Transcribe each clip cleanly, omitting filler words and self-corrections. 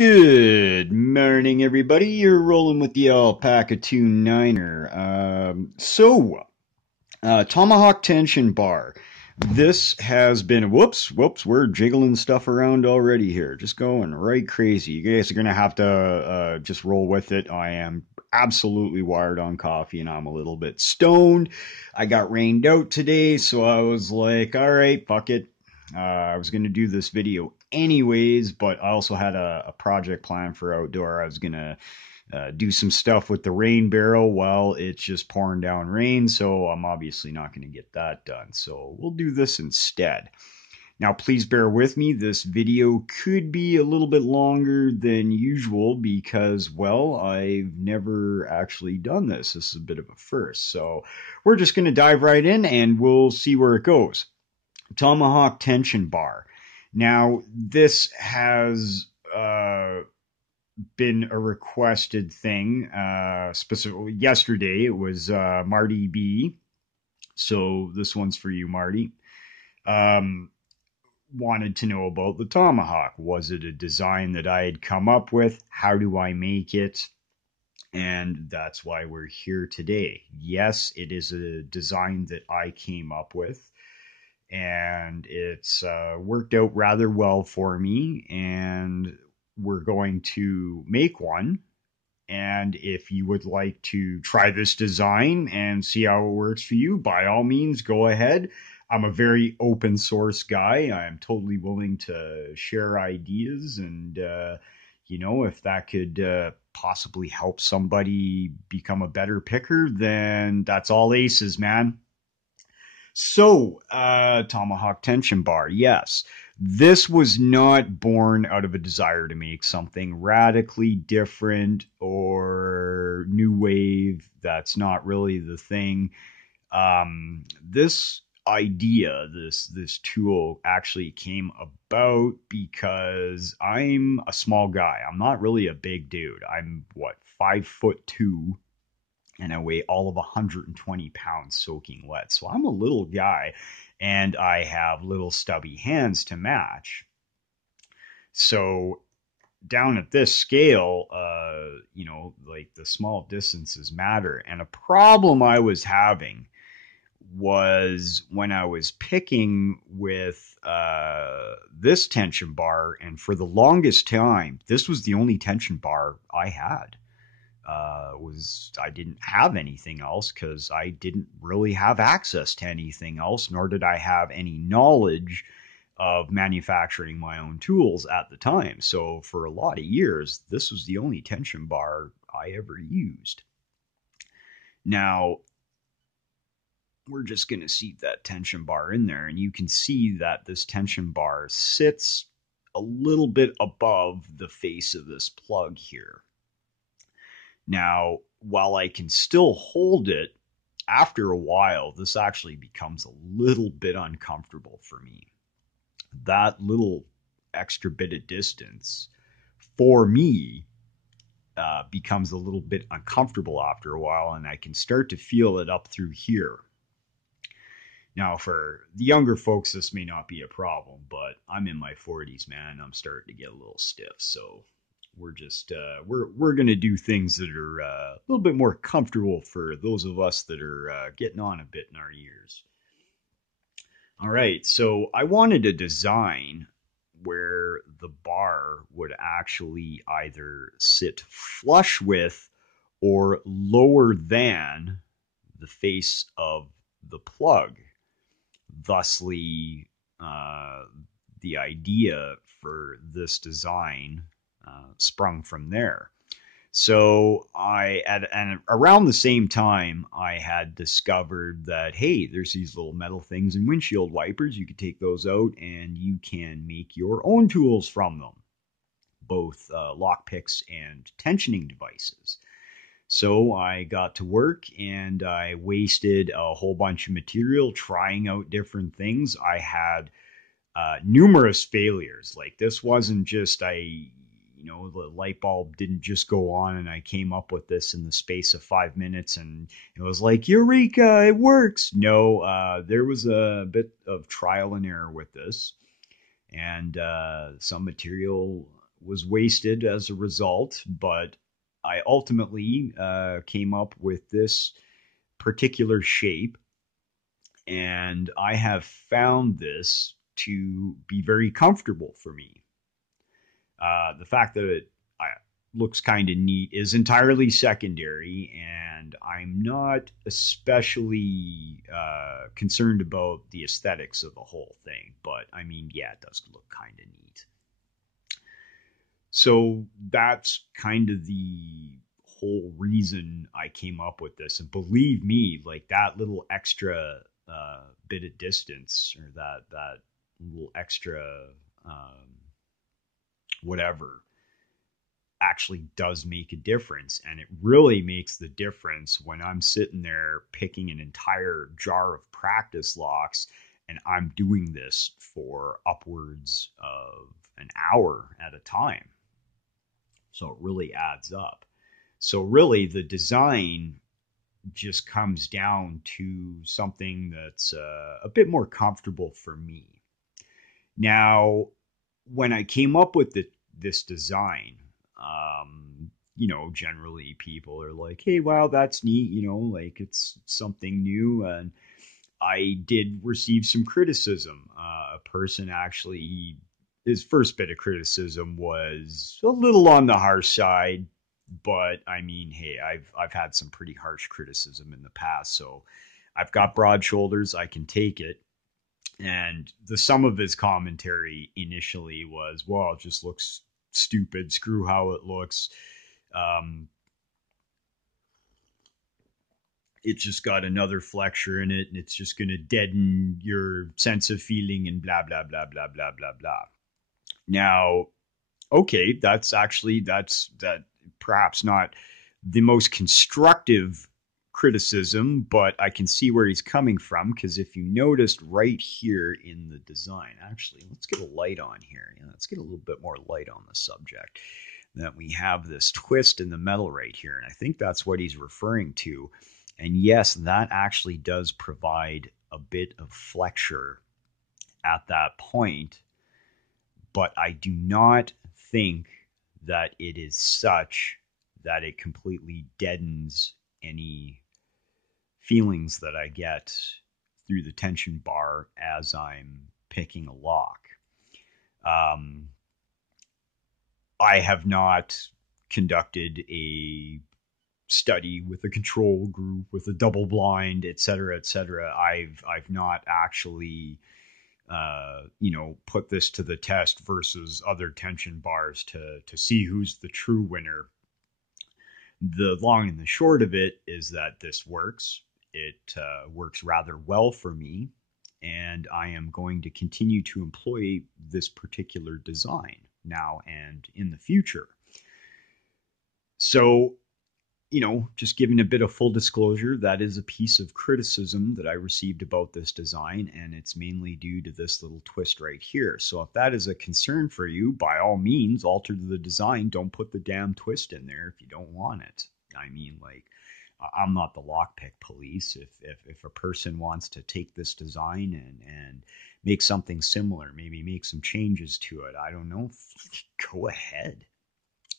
Good morning, everybody. You're rolling with the Alpaca 29er. Tomahawk Tension Bar. This has been, whoops, we're jiggling stuff around already here. Just going right crazy. You guys are going to have to just roll with it. I am absolutely wired on coffee and I'm a little bit stoned. I got rained out today, so I was like, all right, fuck it. I was going to do this video anyways, but I also had a project plan for outdoor. I was going to do some stuff with the rain barrel while it's just pouring down rain, so I'm obviously not going to get that done. So we'll do this instead. Now, please bear with me. This video could be a little bit longer than usual because, well, I've never actually done this. This is a bit of a first. So we're just going to dive right in and we'll see where it goes. Tomahawk Tension Bar. Now, this has been a requested thing. Specifically, yesterday it was Marty B. So this one's for you, Marty. Wanted to know about the Tomahawk. Was it a design that I had come up with? How do I make it? And that's why we're here today. Yes, it is a design that I came up with. And it's worked out rather well for me, and we're going to make one. And if you would like to try this design and see how it works for you, by all means, go ahead. I'm a very open source guy. I'm totally willing to share ideas, and if that could possibly help somebody become a better picker, then that's all aces, man. So, Tomahawk Tension Bar, yes. This was not born out of a desire to make something radically different or new wave. That's not really the thing. This idea, this tool actually came about because I'm a small guy. I'm not really a big dude. I'm, 5'2", and I weigh all of 120 pounds soaking wet. So I'm a little guy, and I have little stubby hands to match. So down at this scale, like the small distances matter. And a problem I was having was when I was picking with this tension bar, and for the longest time, this was the only tension bar I had. I didn't have anything else because I didn't really have access to anything else, nor did I have any knowledge of manufacturing my own tools at the time. So for a lot of years, this was the only tension bar I ever used. Now, we're just going to seat that tension bar in there, and you can see that this tension bar sits a little bit above the face of this plug here. Now, while I can still hold it, after a while, this actually becomes a little bit uncomfortable for me. That little extra bit of distance, for me, becomes a little bit uncomfortable after a while, and I can start to feel it up through here. Now, for the younger folks, this may not be a problem, but I'm in my 40s, man. I'm starting to get a little stiff, so we're just we're gonna do things that are a little bit more comfortable for those of us that are getting on a bit in our years. All right, so I wanted a design where the bar would actually either sit flush with or lower than the face of the plug. Thusly, the idea for this design sprung from there. So and around the same time, I had discovered that, hey, there's these little metal things in windshield wipers. You could take those out and you can make your own tools from them, both lockpicks and tensioning devices. So I got to work and I wasted a whole bunch of material trying out different things. I had numerous failures. Like, this wasn't just the light bulb didn't just go on and I came up with this in the space of 5 minutes and it was like, eureka, it works. No, there was a bit of trial and error with this, and some material was wasted as a result, but I ultimately came up with this particular shape, and I have found this to be very comfortable for me. The fact that it looks kind of neat is entirely secondary, and I'm not especially concerned about the aesthetics of the whole thing. But I mean, yeah, it does look kind of neat. So that's kind of the whole reason I came up with this. And believe me, like that little extra bit of distance, or that little extra um, whatever, actually does make a difference. And it really makes the difference when I'm sitting there picking an entire jar of practice locks, and I'm doing this for upwards of an hour at a time. So it really adds up. So really the design just comes down to something that's a bit more comfortable for me. Now, when I came up with this design, generally people are like, hey, wow, that's neat, like it's something new. And I did receive some criticism. A person actually, his first bit of criticism was a little on the harsh side, but I mean, hey, I've had some pretty harsh criticism in the past, so I've got broad shoulders. I can take it. And the sum of his commentary initially was, well, it just looks stupid. Screw how it looks. Um, it's just got another flexure in it, and it's just going to deaden your sense of feeling and blah, blah, blah, blah, blah, blah, blah. Now, okay, that perhaps not the most constructive criticism, but I can see where he's coming from, because if you noticed right here in the design, actually, let's get a light on here. Let's get a little bit more light on the subject. That we have this twist in the metal right here, and I think that's what he's referring to. And yes, that actually does provide a bit of flexure at that point, but I do not think that it is such that it completely deadens any feelings that I get through the tension bar as I'm picking a lock. I have not conducted a study with a control group, with a double blind, et cetera, et cetera. I've not actually put this to the test versus other tension bars to see who's the true winner. The long and the short of it is that this works. It works rather well for me, and I am going to continue to employ this particular design now and in the future. So, just giving a bit of full disclosure, that is a piece of criticism that I received about this design, and it's mainly due to this little twist right here. So if that is a concern for you, by all means, alter the design. Don't put the damn twist in there if you don't want it. I mean, like, I'm not the lockpick police. If a person wants to take this design and make something similar, maybe make some changes to it, I don't know, go ahead.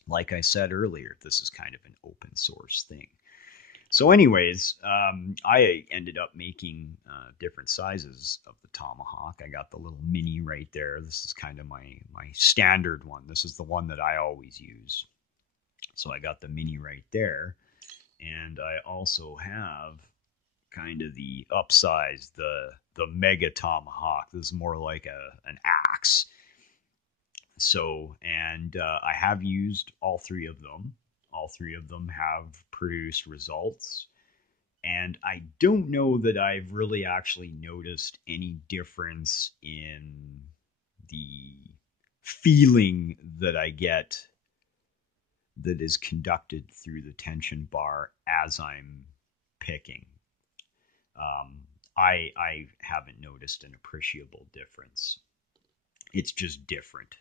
Like I said earlier, this is kind of an open source thing. So anyways, I ended up making different sizes of the Tomahawk. I got the little mini right there. This is kind of my standard one. This is the one that I always use. So I got the mini right there. And I also have kind of the upsize, the mega Tomahawk. This is more like an axe. So, and I have used all three of them. All three of them have produced results. And I don't know that I've really actually noticed any difference in the feeling that I get that is conducted through the tension bar as I'm picking. I haven't noticed an appreciable difference. It's just different.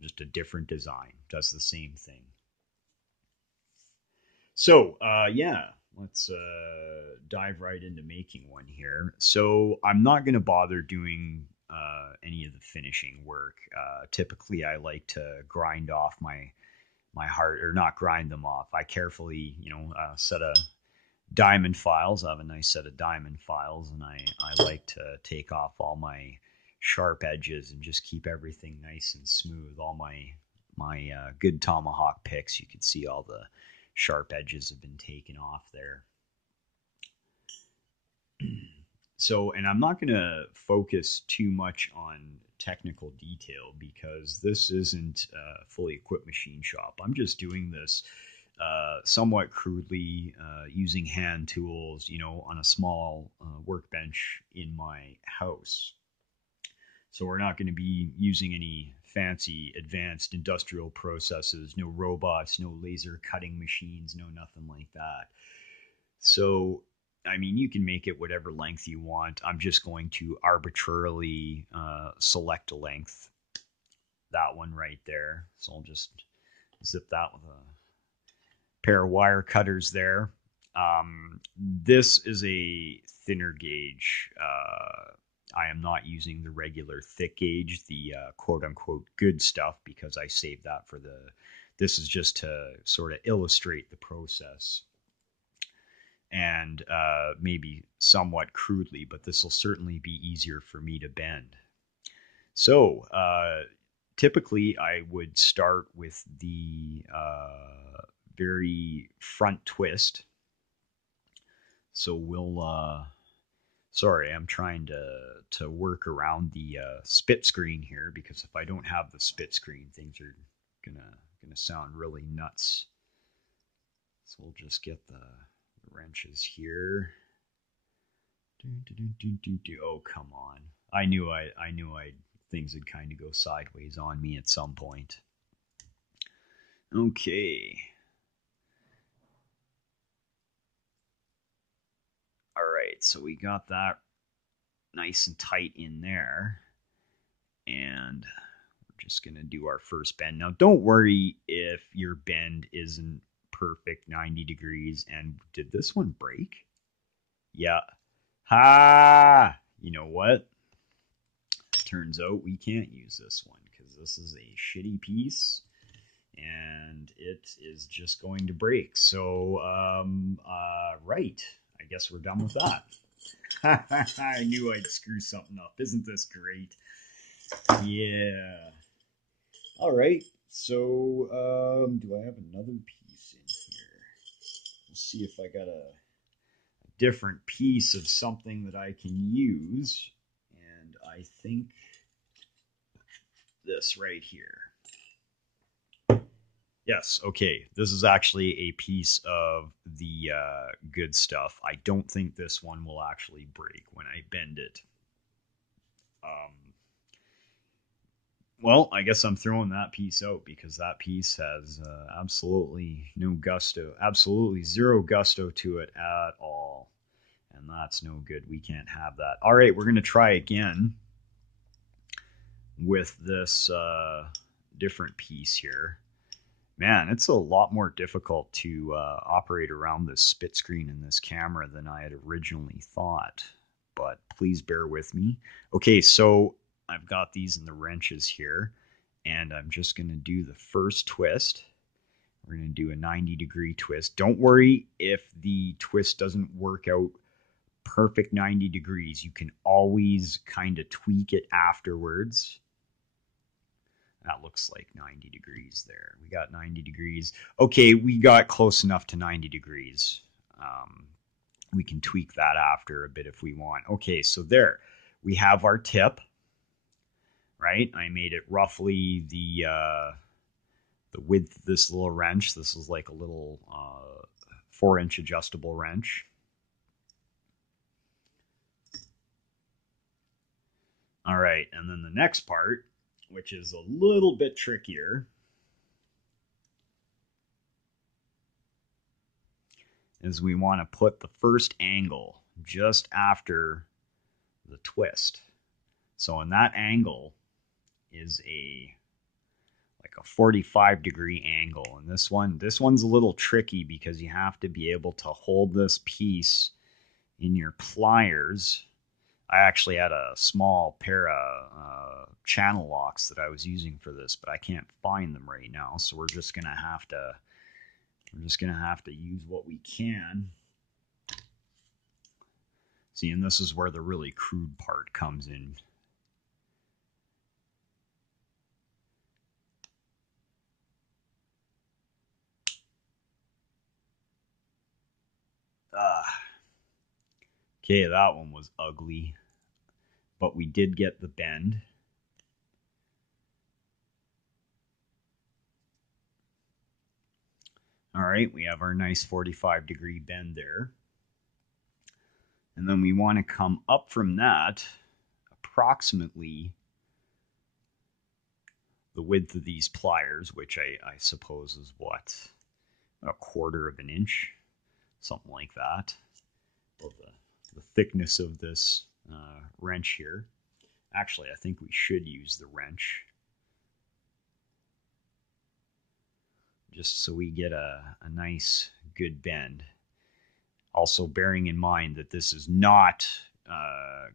Just a different design. Does the same thing. So, yeah, let's dive right into making one here. So I'm not going to bother doing any of the finishing work. Typically, I like to grind off my heart, or not grind them off. I carefully, set a diamond files. I have a nice set of diamond files, and I like to take off all my sharp edges and just keep everything nice and smooth. All my good Tomahawk picks, you can see all the sharp edges have been taken off there. So, and I'm not going to focus too much on technical detail because this isn't a fully equipped machine shop. I'm just doing this somewhat crudely, using hand tools, on a small workbench in my house. So we're not going to be using any fancy advanced industrial processes, no robots, no laser cutting machines, no nothing like that. So, I mean, you can make it whatever length you want. I'm just going to arbitrarily select a length. That one right there. So I'll just zip that with a pair of wire cutters there. This is a thinner gauge. I am not using the regular thick gauge, the quote unquote good stuff, because I saved that for this is just to sort of illustrate the process. And maybe somewhat crudely, but this will certainly be easier for me to bend. So typically I would start with the very front twist. So we'll, sorry, I'm trying to work around the spit screen here, because if I don't have the spit screen, things are gonna sound really nuts. So we'll just get the wrenches here. Oh, come on. I knew things would kind of go sideways on me at some point. Okay. All right, so we got that nice and tight in there. And we're just going to do our first bend. Now, don't worry if your bend isn't perfect 90 degrees. And did this one break? Yeah. Ha! You know what? Turns out we can't use this one because this is a shitty piece and it is just going to break. So, right. I guess we're done with that. I knew I'd screw something up. Isn't this great? Yeah. All right. So, do I have another piece in here? Let's see if I got a different piece of something that I can use. And I think this right here. Yes, okay. This is actually a piece of the good stuff. I don't think this one will actually break when I bend it. Well, I guess I'm throwing that piece out because that piece has absolutely no gusto, absolutely zero gusto to it at all. And that's no good. We can't have that. All right, we're going to try again with this different piece here. Man, it's a lot more difficult to operate around this spit screen in this camera than I had originally thought. But please bear with me. Okay, so I've got these in the wrenches here, and I'm just going to do the first twist. We're going to do a 90-degree twist. Don't worry if the twist doesn't work out perfect 90 degrees. You can always kind of tweak it afterwards. That looks like 90 degrees there. We got 90 degrees. Okay, we got close enough to 90 degrees. We can tweak that after a bit if we want. Okay, so there. We have our tip, right? I made it roughly the width of this little wrench. This is like a little 4-inch adjustable wrench. All right, and then the next part, which is a little bit trickier, is we want to put the first angle just after the twist. So in that angle is like a 45-degree angle. And this one's a little tricky because you have to be able to hold this piece in your pliers I actually had a small pair of channel locks that I was using for this, but I can't find them right now. So we're just gonna have to use what we can. See, and this is where the really crude part comes in. Okay, that one was ugly, but we did get the bend. All right, we have our nice 45-degree bend there. And then we want to come up from that approximately the width of these pliers, which I suppose is what, a quarter of an inch, something like that. Well, the thickness of this wrench here. Actually, I think we should use the wrench just so we get a nice, good bend. Also, bearing in mind that this is not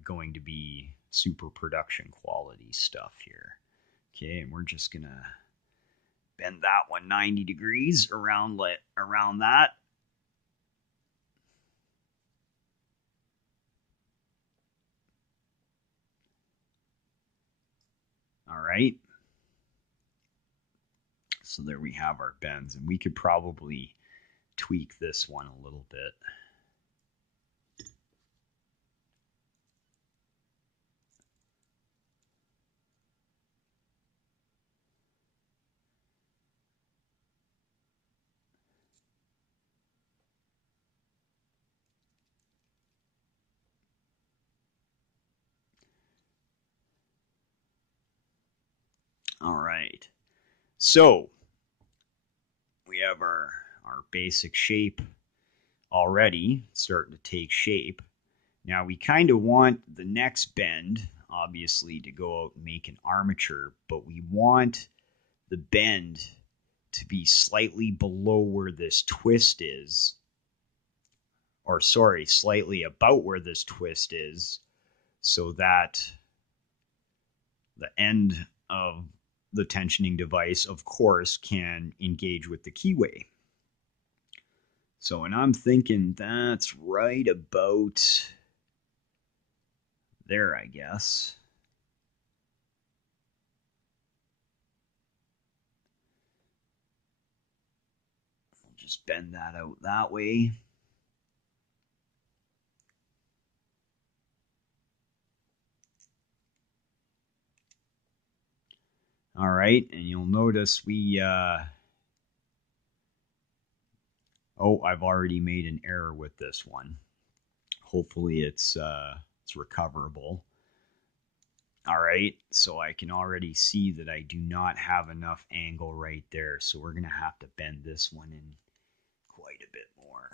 going to be super production quality stuff here. Okay, and we're just going to bend that one 90 degrees around that. All right. So there we have our bends, and we could probably tweak this one a little bit. All right. So we have our basic shape already starting to take shape. Now we kind of want the next bend, obviously, to go out and make an armature, but we want the bend to be slightly below where this twist is, or sorry, slightly about where this twist is, so that the end of the tensioning device, of course, can engage with the keyway. So, and I'm thinking that's right about there, I guess. I'll just bend that out that way. All right, and you'll notice we, I've already made an error with this one. Hopefully it's recoverable. All right, so I can already see that I do not have enough angle right there, so we're going to have to bend this one in quite a bit more.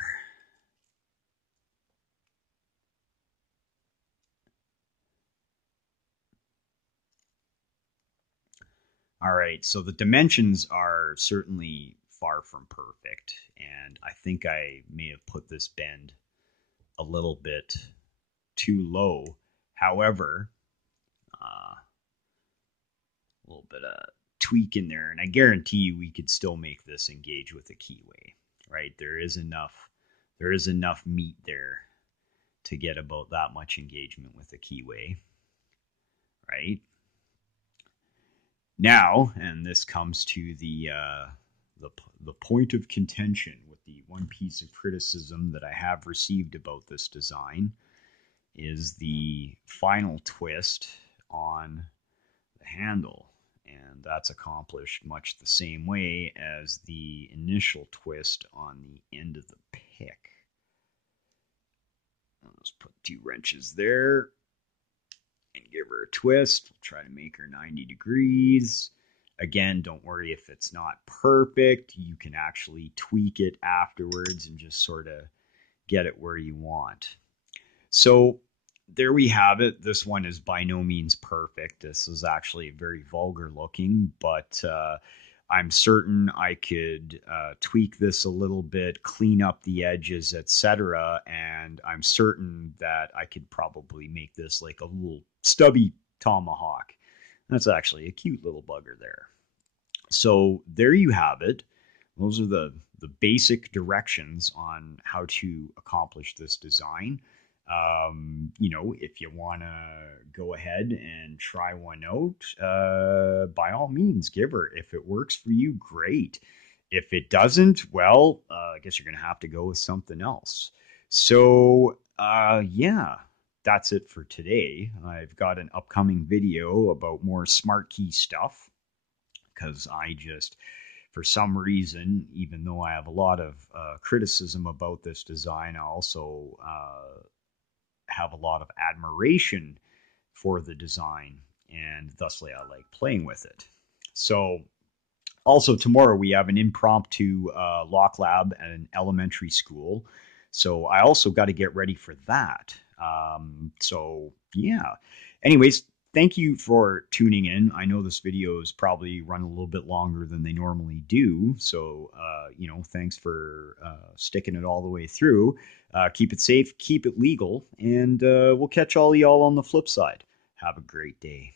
All right, so the dimensions are certainly far from perfect, and I think I may have put this bend a little bit too low. However, a little bit of tweak in there, and I guarantee you we could still make this engage with the keyway, right? There is enough meat there to get about that much engagement with the keyway, right? Now, and this comes to the point of contention with the one piece of criticism that I have received about this design is the final twist on the handle. And that's accomplished much the same way as the initial twist on the end of the pick. Let's put 2 wrenches there and give her a twist. We'll try to make her 90 degrees. Again, don't worry if it's not perfect. You can actually tweak it afterwards and just sort of get it where you want. So there we have it. This one is by no means perfect. This is actually very vulgar looking, but I'm certain I could tweak this a little bit, clean up the edges, etc. And I'm certain that I could probably make this like a little stubby tomahawk. That's actually a cute little bugger there. So there you have it. Those are the basic directions on how to accomplish this design. If you want to go ahead and try one out, by all means, give her. If it works for you, great. If it doesn't, well, I guess you're going to have to go with something else. So, yeah, that's it for today. I've got an upcoming video about more smart key stuff because I just, for some reason, even though I have a lot of criticism about this design, I also have a lot of admiration for the design, and thusly I like playing with it. So, also tomorrow we have an impromptu lock lab at an elementary school. So I also got to get ready for that. So yeah. Anyways, thank you for tuning in. I know this video is probably run a little bit longer than they normally do. So, thanks for sticking it all the way through. Keep it safe, keep it legal, and we'll catch all y'all on the flip side. Have a great day.